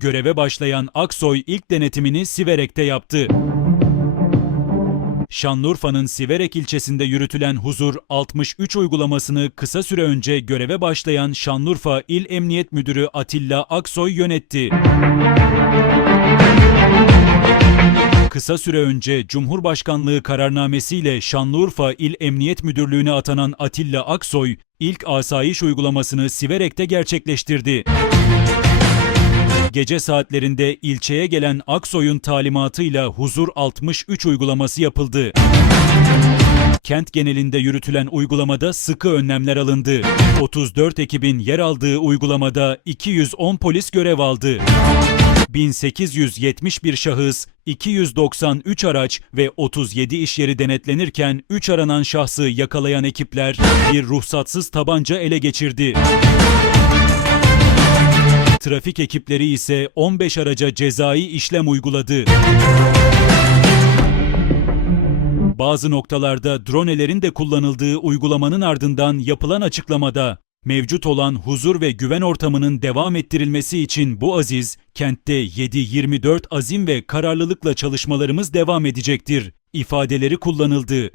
Göreve başlayan Aksoy ilk denetimini Siverek'te yaptı. Şanlıurfa'nın Siverek ilçesinde yürütülen Huzur 63 uygulamasını kısa süre önce göreve başlayan Şanlıurfa İl Emniyet Müdürü Atilla Aksoy yönetti. Kısa süre önce Cumhurbaşkanlığı kararnamesiyle Şanlıurfa İl Emniyet Müdürlüğü'ne atanan Atilla Aksoy, ilk asayiş uygulamasını Siverek'te gerçekleştirdi. Gece saatlerinde ilçeye gelen Aksoy'un talimatıyla Huzur 63 uygulaması yapıldı. Kent genelinde yürütülen uygulamada sıkı önlemler alındı. 34 ekibin yer aldığı uygulamada 210 polis görev aldı. 1871 şahıs, 293 araç ve 37 iş yeri denetlenirken 3 aranan şahsı yakalayan ekipler bir ruhsatsız tabanca ele geçirdi. Trafik ekipleri ise 15 araca cezai işlem uyguladı. Bazı noktalarda dronelerin de kullanıldığı uygulamanın ardından yapılan açıklamada mevcut olan huzur ve güven ortamının devam ettirilmesi için bu aziz kentte 7-24 azim ve kararlılıkla çalışmalarımız devam edecektir ifadeleri kullanıldı.